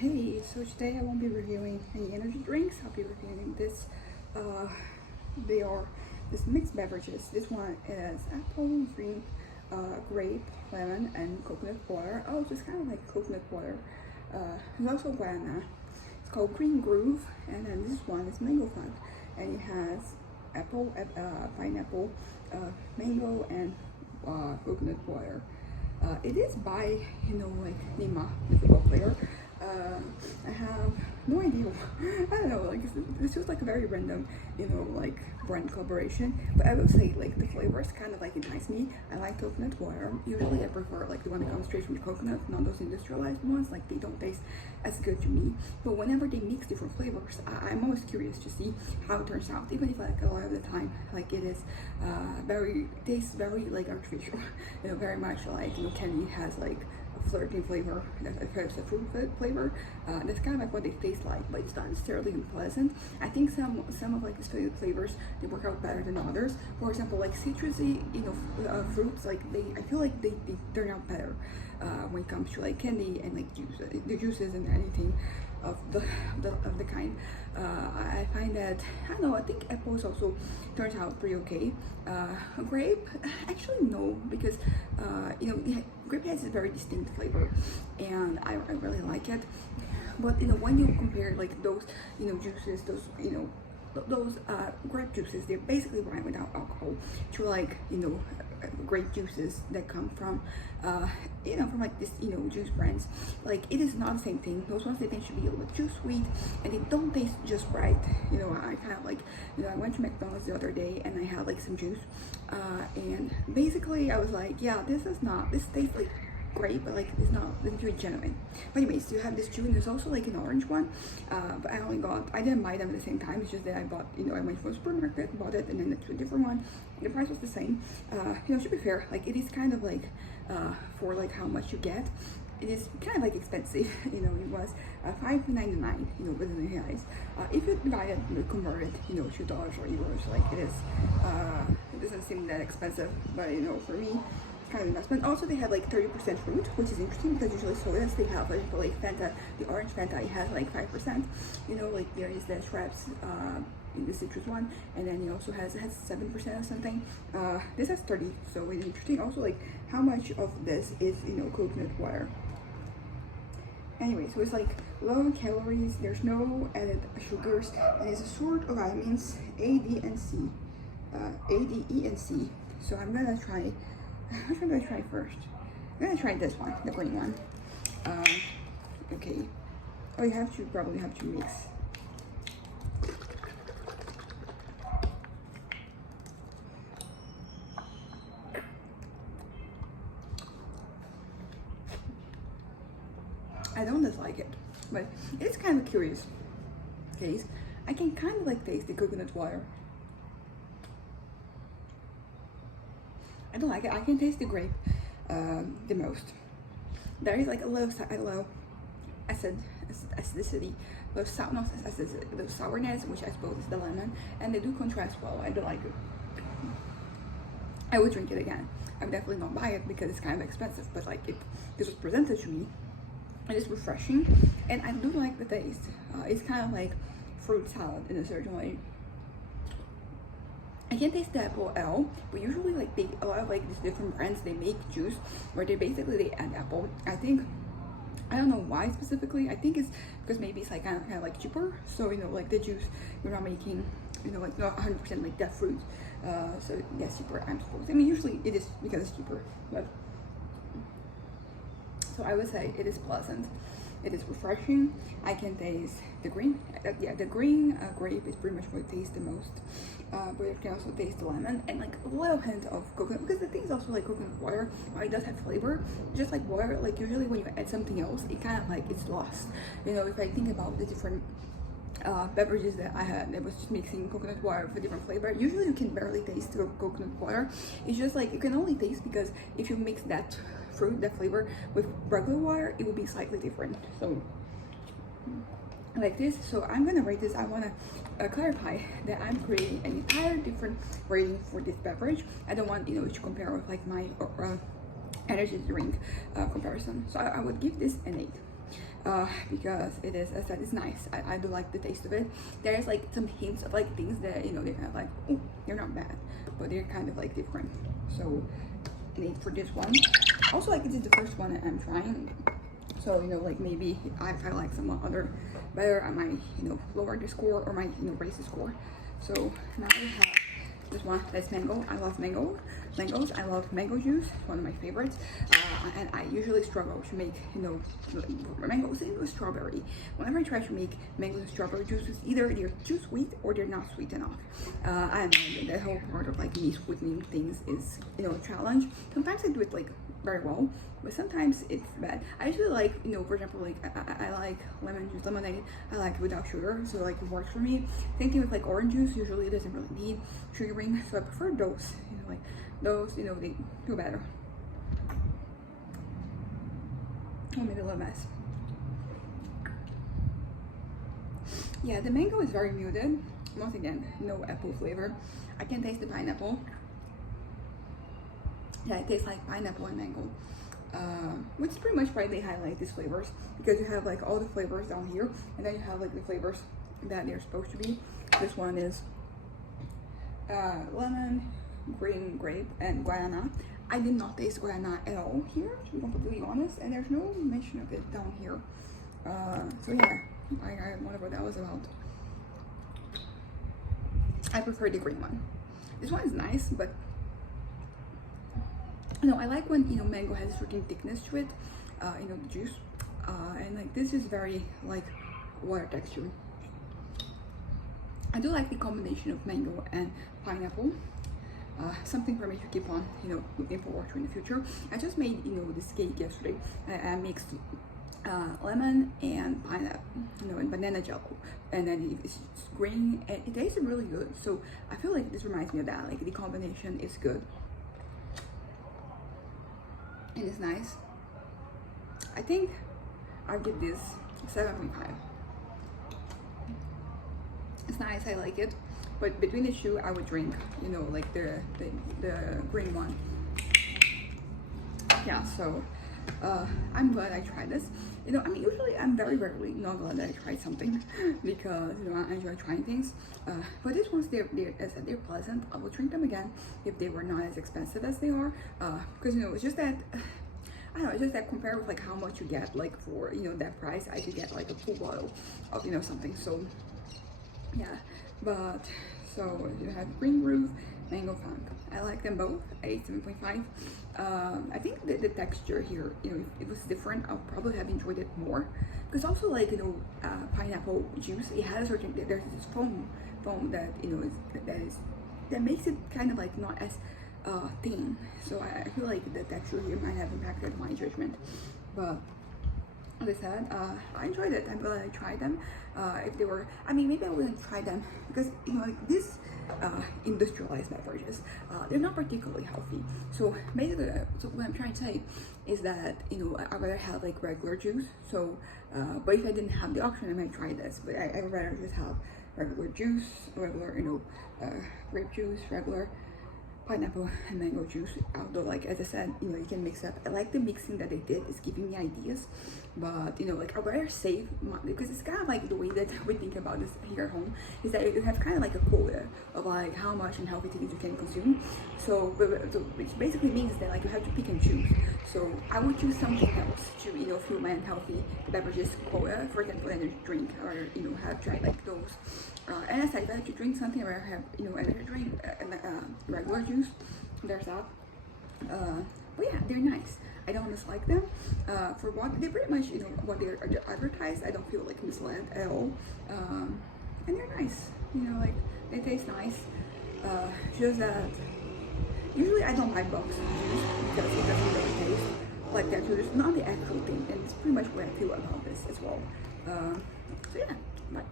Hey, so today I won't be reviewing any energy drinks. I'll be reviewing this. They are this mixed beverages. This one is apple, green, grape, lemon, and coconut water. Oh, just kind of like coconut water. There's also guarana. It's called Green Groove, and then this one is mango funk, and it has apple, pineapple, mango, and coconut water. It is by like Nima, the football player. I have no idea. I don't know. Like it's just like a very random, like brand collaboration. But I will say like the flavors kind of like entice me. I like coconut water. Usually I prefer like the one that comes straight from the coconut, not those industrialized ones. Like they don't taste as good to me. But whenever they mix different flavors, I'm always curious to see how it turns out. Even if like a lot of the time, like it is tastes very like artificial. Very much like candy has like flirty flavor, that's a fruit flavor. That's kind of like what they taste like, but it's not necessarily unpleasant. I think some of like the flavors they work out better than others. For example, like citrusy, fruits, like I feel like they turn out better when it comes to like candy and like the juices and anything of the kind. I find that I don't know. I think apples also turns out pretty okay. Grape, actually no, because grape has a very distinct flavor, and I really like it. But when you compare like those juices, those grape juices, they're basically wine without alcohol, to like grape juices that come from from like this juice brands. Like it is not the same thing. Those ones, they tend to be a little too sweet and they don't taste just right. I kind of like I went to McDonald's the other day and I had like some juice, and basically I was like, yeah, this tastes like great, but like it's not really genuine. But anyways, you have this two, and there's also like an orange one, but I didn't buy them at the same time. It's just that I bought, I went to a supermarket, bought it, and then a different one. The price was the same. To be fair, like it is kind of like for like how much you get, it is kind of like expensive. It was $5.99, within the reais. If you buy it, convert it, $2 or euros, like it is. It doesn't seem that expensive, but for me, kind of investment. Also, they had like 30% fruit, which is interesting because usually sodas they have like Fanta, the orange Fanta, it has like 5%. Like there is the Schweppes in the citrus one, and then it also has 7% or something. This has 30, so it's interesting. Also, like how much of this is coconut water. Anyway, so it's like low calories. There's no added sugars, and it's a sort of vitamins A, D, and C, A, D, E, and C. So I'm gonna try. Which one do I try first? I'm gonna try this one, the green one. Okay. Oh, you probably have to mix. I don't dislike it, but it's kind of curious. Okay, I can kind of like taste the coconut water. I don't like it. I can taste the grape the most. There is like a low acidity, low sourness, which I suppose is the lemon, and they do contrast well. I do like it. I would drink it again. I would definitely not buy it because it's kind of expensive, but like if this was presented to me, it is refreshing, and I do like the taste. It's kind of like fruit salad in a certain way. I can't taste the apple at all, but usually like a lot of like these different brands, they make juice where they add apple. I don't know why specifically. I think it's because maybe it's like kind of like cheaper. So like the juice you're not making like not 100% like that fruit. So yes, cheaper, I'm supposed. I mean usually it is because it's cheaper, but so I would say it is pleasant. It is refreshing. I can taste the green. The green grape is pretty much what I taste the most. But you can also taste the lemon and like a little hint of coconut, because the thing is also like coconut water, it does have flavor, just like water. Like usually when you add something else, it kind of like it's lost. If I think about the different beverages that I had, that was just mixing coconut water with a different flavor, usually you can barely taste the coconut water. It's just like you can only taste because if you mix that fruit, that flavor, with regular water, it will be slightly different. So like this. So I'm gonna rate this. I want to clarify that I'm creating an entire different rating for this beverage. I don't want to compare with like my energy drink comparison. So I would give this an 8. because it is, as I said, it's nice. I do like the taste of it. There's like some hints of like things that, you know, they're kind of like, oh, they're not bad, but they're kind of like different. So I need for this one. Also, like, this is the first one that I'm trying. So, you know, like, maybe if I like some other better, I might, you know, lower the score or might, you know, raise the score. So now I have this one that's mango. I love mangoes. I love mango juice. It's one of my favorites. And I usually struggle to make, you know, mangoes with strawberry. Whenever I try to make mangoes and strawberry juices, either they're too sweet or they're not sweet enough. And the whole part of like me sweetening things is, you know, a challenge. Sometimes I do it like very well, but sometimes it's bad. I usually like, you know, for example, like I like lemon juice, lemonade. I like it without sugar, so like it works for me. Same thing with like orange juice. Usually it doesn't really need sugaring, so I prefer those. You know, like those, you know, they do better. Oh, maybe a little mess. Yeah, the mango is very muted. Once again, no apple flavor. I can taste the pineapple. Yeah, it tastes like pineapple and mango, which is pretty much why they highlight these flavors, because you have like all the flavors down here, and then you have like the flavors that they're supposed to be. This one is lemon, green grape, and guayana. I did not taste guayana at all here, to be completely honest, and there's no mention of it down here. So yeah, I wonder what that was about. I prefer the green one. This one is nice, but you know, I like when, you know, mango has a certain thickness to it, you know, the juice, and like this is very like water texture. I do like the combination of mango and pineapple. Something for me to keep on, you know, looking forward to in the future. I just made, you know, this cake yesterday. I mixed lemon and pineapple, you know, and banana jello, and then it's green, and it tasted really good. So I feel like this reminds me of that. Like the combination is good. And it's nice. I think I'll give this 7.5. It's nice, I like it, but between the two I would drink, you know, like the green one. Yeah, so I'm glad I tried this. You know, I mean, usually I'm very rarely not glad that I tried something because, you know, I enjoy trying things. But these ones, they're pleasant. I will drink them again if they were not as expensive as they are. Because, you know, it's just that, I don't know, it's just that compared with like how much you get like for, you know, that price, I could get like a full bottle of, you know, something. So yeah, but so you have Green Groove, Mango Funk. I like them both. I ate 7.5. I think the texture here, you know, if it was different, I'll probably have enjoyed it more. Because also, like, you know, pineapple juice, it has a certain, there's this foam that, you know, that makes it kind of like not as thin. So I feel like the texture here might have impacted my judgment. But as I said, I enjoyed it. I'm glad I tried them. If they were, I mean, maybe I wouldn't try them because, you know, like this industrialized beverages, they're not particularly healthy. So basically, so what I'm trying to say is that, you know, I'd rather have like regular juice. So, but if I didn't have the option, I might try this. But I'd rather just have regular juice, regular, you know, grape juice, regular pineapple and mango juice. Although, like, as I said, you know, you can mix up. I like the mixing that they did. It's giving me ideas, but, you know, like, I'd rather save because it's kind of like the way that we think about this here at home is that you have kind of like a quota of like how much and healthy things you can consume. So which basically means that like you have to pick and choose. So I would choose something else to, you know, fuel my unhealthy beverages quota. For example, energy drink, or, you know, have tried like those. And as I said, if I have to drink something, or I have, you know, energy drink, regular juice, there's that. But yeah, they're nice. I don't dislike them. For what they're pretty much, you know, what they're advertised, I don't feel like misled at all. And they're nice. You know, like they taste nice. Just that usually I don't buy box juice because it doesn't really taste like that. So there's not the actual thing, and it's pretty much what I feel about this as well. So yeah, bye.